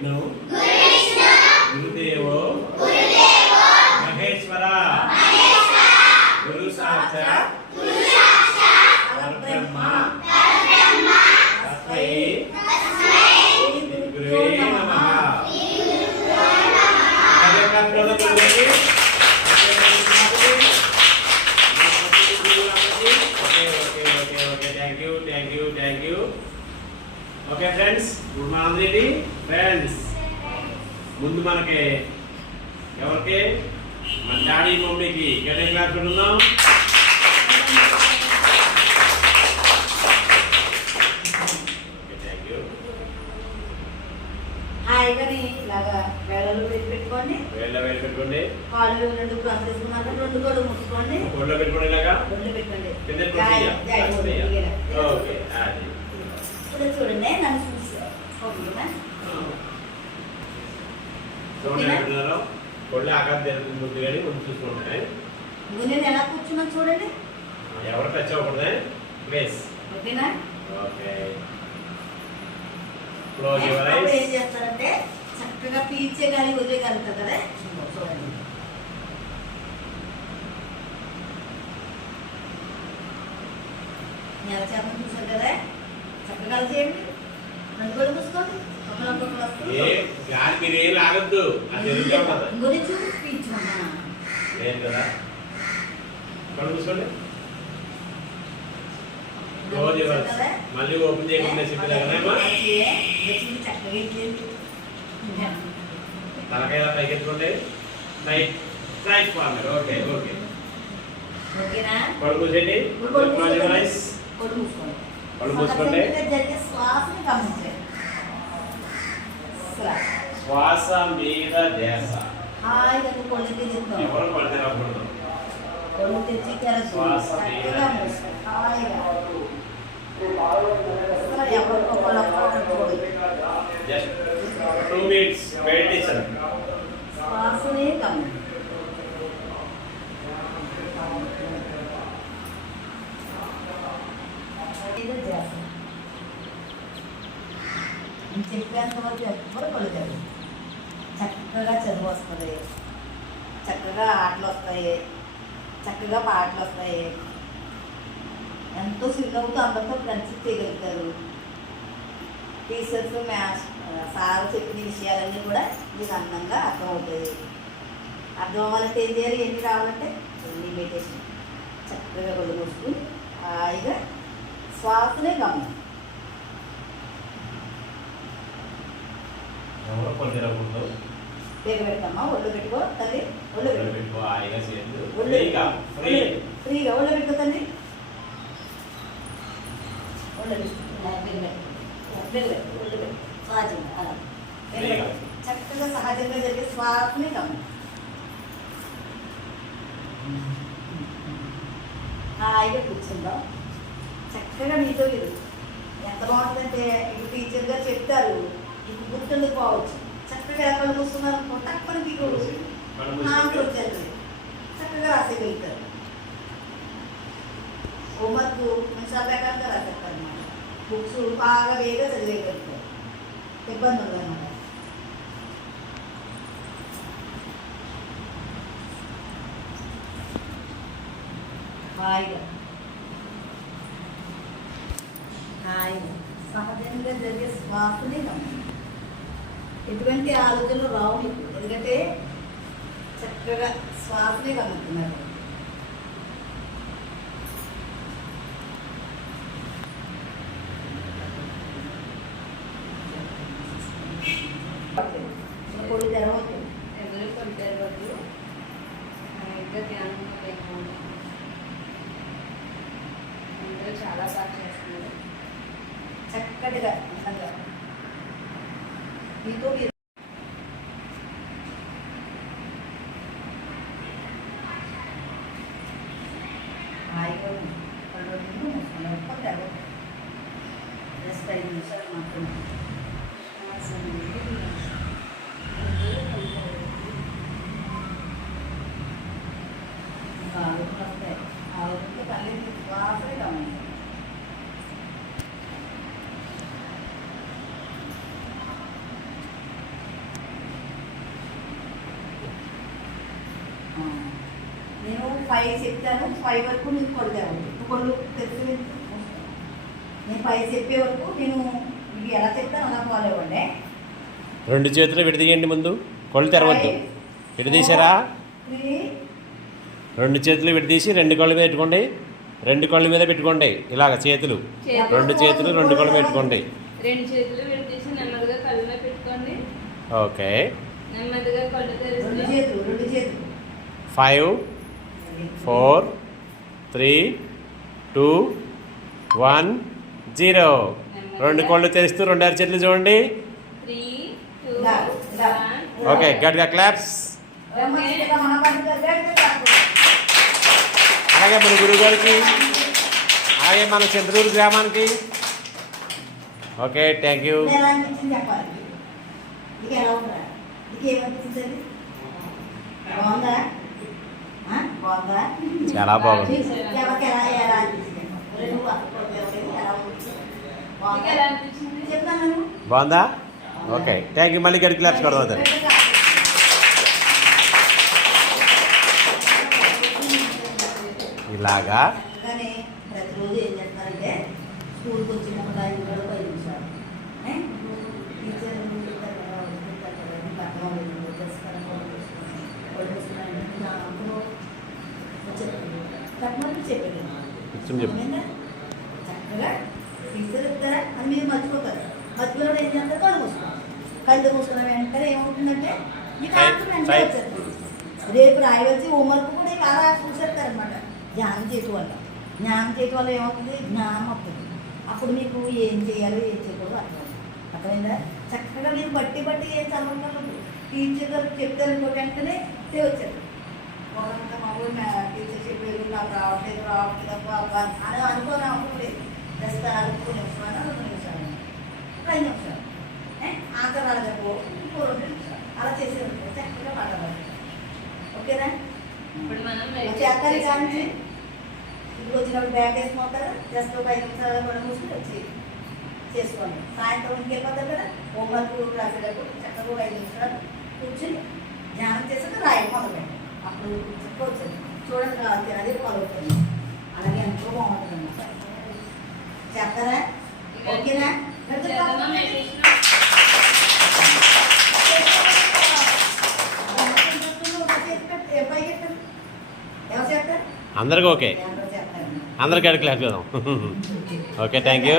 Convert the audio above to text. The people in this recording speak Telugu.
విష్ణు గురుదేవో మహేశ్వర గురు సాక్షాత్ పరబ్రహ్మ తస్మై గురువే నమః. ఓకే ఫ్రెండ్స్, ఇప్పుడు మనందరి ఫ్రెండ్స్ ముందు మనకి ఎవరికి మన డాడీ మమ్మీకి గదే క్లాస్ పెట్టుకుందాం. హాయిగాని ఇలాగా వేళలో పెట్టుకోండి. పెట్టుకోండి. కాళ్ళు రెండు క్రాస్ చేసుకున్నాక రెండు కళ్ళు ముట్టుకోండి. ఒళ్ళో పెట్టుకోండి. ఇలాగా ఒళ్ళో పెట్టుకోండి. ఓకే అది ఇప్పుడు చూడండి, నన్ను చూసి ఓకేనా? చూడండి, ఒళ్ళు ఆకారం జరుగుతుంది. ముందు కానీ ముందు చూసుకుంటాయి. నేను ఎలా కూర్చున్నా చూడండి. ఎవరు టచ్ అవ్వకూడదు ప్లీజ్. ఓకేనా? ఓకే. అప్పుడు ఏం చేస్తారంటే చక్కగా పీల్చే గాలి వదిలేయగలుగుతారు కదా. చూడండి, నెల చేపలు చూసారు కదా, చక్కగా చేయండి. రెండు కూడా చూసుకోండి. మీరేం ఆగద్దు, గురించి పీల్చుకున్నా లేదు కదా. కళ్ళు చూసుకోండి. మళ్ళీ ఓపెన్ చేయకుండా తలకాయ పైకెత్తుకోండి. ఓకే ఓకే కళ్ళు మూసేయండి. కళ్ళు మూసుకోండి. శ్వాస మీద ధ్యాస. ఎవరు పడితే రాకూడదు. శ్వాస మీద just 2 minutes meditation. శ్వాసనే కమ్. చెప్పేంత వరకు ఎవ్వరు కొలుతారు. చక్కగా చదువు వస్తుంది, చక్కగా ఆటలు వస్తాయి, చక్కగా పాటలు వస్తాయి. ఎంతో చిరునవ్వుతో అందరితో ఫ్రెండ్షిప్ చేయగలుగుతారు. టీచర్స్ మ్యాథ్స్ సార్ చెప్పిన విషయాలన్నీ కూడా మీకు అందంగా అర్థమవుతాయి. అర్థం అవ్వాలంటే ఏం చేయాలి, ఎన్ని రావాలంటే ఎన్ని మెడిటేషన్. చక్కగా కళ్ళు మూసుకుని హాయిగా శ్వాసనే గమనం. పెడతామా, ఒళ్ళు పెట్టుకో తల్లి. ఒళ్ళు పెట్టుకో, ఫ్రీగా ఒళ్ళు పెట్టుకో తల్లి. చక్కగా సహజంగా జరిగే శ్వాసని గమనం. హాయిగా కూర్చుందాం. చక్కగా మీతో మీరు ఎంత బాగుంటుందంటే ఇప్పుడు టీచర్గా చెప్తారు, మీకు గుర్తుండి పోవచ్చు. చక్కగా ఎక్కడ కూర్చున్నారు తక్కువ మీకు వచ్చారు, చక్కగా రాసేయగలుగుతారు. హోంవర్క్ మంచి ప్రకారంగా రాసేస్తారు అన్నమాట. బుక్స్ బాగా వేగా చదివేయగలుగుతారు, ఇబ్బంది ఉండదన్నమాట. హాయిగా హాయిగా సహజంగా జరిగే శ్వాసనే గమనం. ఎటువంటి ఆలోచనలు రావు మీకు, ఎందుకంటే చక్కగా శ్వాసనే గమనిస్తున్నారు. కొడు తెరవద్దు, ఎవరు కొడు తెరవద్దు. ఇంకా ధ్యానం లేకుండా అందరూ చాలా బాగా చేస్తున్నారు. చక్కటిగా మీతో హాయిగా జస్ట్ 5 నిమిషాలు మాత్రమే. ఆలోచనతో తల్లి శ్వాసే గమనించాలి. నేను 5 చెప్తాను, 5 వరకు మీకు కొడతాను. కొళ్ళు తెలుసు నేను 5 చెప్పే వరకు నేను మీకు ఎలా చెప్తాను అలా ఫాలో అవ్వండి. 2 చేతులు విడదీయండి. ముందు కళ్ళు తెరవద్దు. విడదీశారా? 3 2 చేతులు విడదీసి 2 కళ్ళు మీద పెట్టుకోండి. 2 కళ్ళు మీద పెట్టుకోండి. ఇలాగ చేతులు 2 చేతులు 2 కళ్ళు మీద పెట్టుకోండి. 2 చేతులు విడదీసి నెమ్మదిగా కళ్ళు మీద పెట్టుకోండి. ఓకే. నెమ్మదిగా కళ్ళు తెరిస్తే 2 చేతులు 5 4 3 2 1 0. 2 కళ్ళు తెరుస్తూ 2 అరచేతులు చూడండి. 3 2 ఇలా, ఇలా. 1. ఓకే, గట్టిగా క్లాప్స్. అలాగే మన గురువు గారికి, అలాగే మన చంద్రూరు గ్రామానికి. Okay, thank you. ఎలా అనిపించింది చెప్పాలి. నీకు ఎలా ఉందా? నీకు ఏమనిపించింది? బాగుందా? బాగుందా? చాలా బాగుంది. ఎవరికి ఎలా అనిపించింది? నువ్వు ఎలా ఉంది? మీకు ఎలా అనిపించింది? చెప్తాను నేను. బాగుందా? Okay, thank you. మళ్ళీ గట్టి క్లాప్స్ కొడదాం. ఇలాగా కానీ ప్రతిరోజు ఏం చేస్తారంటే స్కూల్కి వచ్చినప్పుడు 5 నిమిషాలు 10 నిమిషాలు టీచర్ కట్టమని చెప్పేది చక్కగా టీచర్ చెప్తారా అని మీరు మర్చిపోతారు. మధ్యలో ఏం చేస్తారు? కళ్ళు మూసుకున్నాం. కళ్ళు మూసుకున్న వెంటనే ఏమవుతుందంటే మీకు ఆన్సర్ వెంటనే వచ్చేస్తుంది. రేపు రాయవలసి హోంవర్క్ కూడా అలా చూసేస్తారనమాట. జ్ఞానం చేయటం వల్ల ఏమవుతుంది? జ్ఞానం వస్తుంది. అప్పుడు మీకు ఏం చేయాలో ఏం చేయకూడదు అర్థమైందా? చక్కగా మీరు బట్టి ఏం చదవగలరు. టీచర్ గారు చెప్తారు వెంటనే వచ్చారు. ఒకరంతా మామూలు టీచర్ చెప్పారు నాకు రావట్లేదు అబ్బా అని అనుకోని అనుకోలేదు. ప్రస్తుతాలు 2 నిమిషాలు 2 నిమిషాలు 5 నిమిషాలు ఆన్సర్ రాలేకపో 2 నిమిషాలు అలా చేసేవాళ్ళు చక్కగా పాడాలి. ఓకేనా? ఇప్పుడు మనం చేస్తారు కానీ ఇప్పుడు వచ్చినప్పుడు బ్యాగ్ వేసుకుంటారు. జస్ట్ ఒక 5 నిమిషాలు కూడా మూసుకుని వచ్చి చేసుకోండి. సాయంత్రం ఇంకెళ్ళిపోతారు కదా హోంవర్క్ రాసేటప్పుడు చక్కగా 5 నిమిషాలు కూర్చుని ధ్యానం చేసాక రాయడం మొదలుపెట్టండి. అప్పుడు చెప్పవచ్చు చూడండి కావాలి అదే మొదలుపెట్టండి. అలాగే ఎంతో బాగుంటుంది అన్నమాట. చెప్తారా? ఓకేనా? ఎవరు చెప్తారు? అందరికీ ఓకే. అందరికీ క్లాప్ చేద్దాం. Okay, thank you.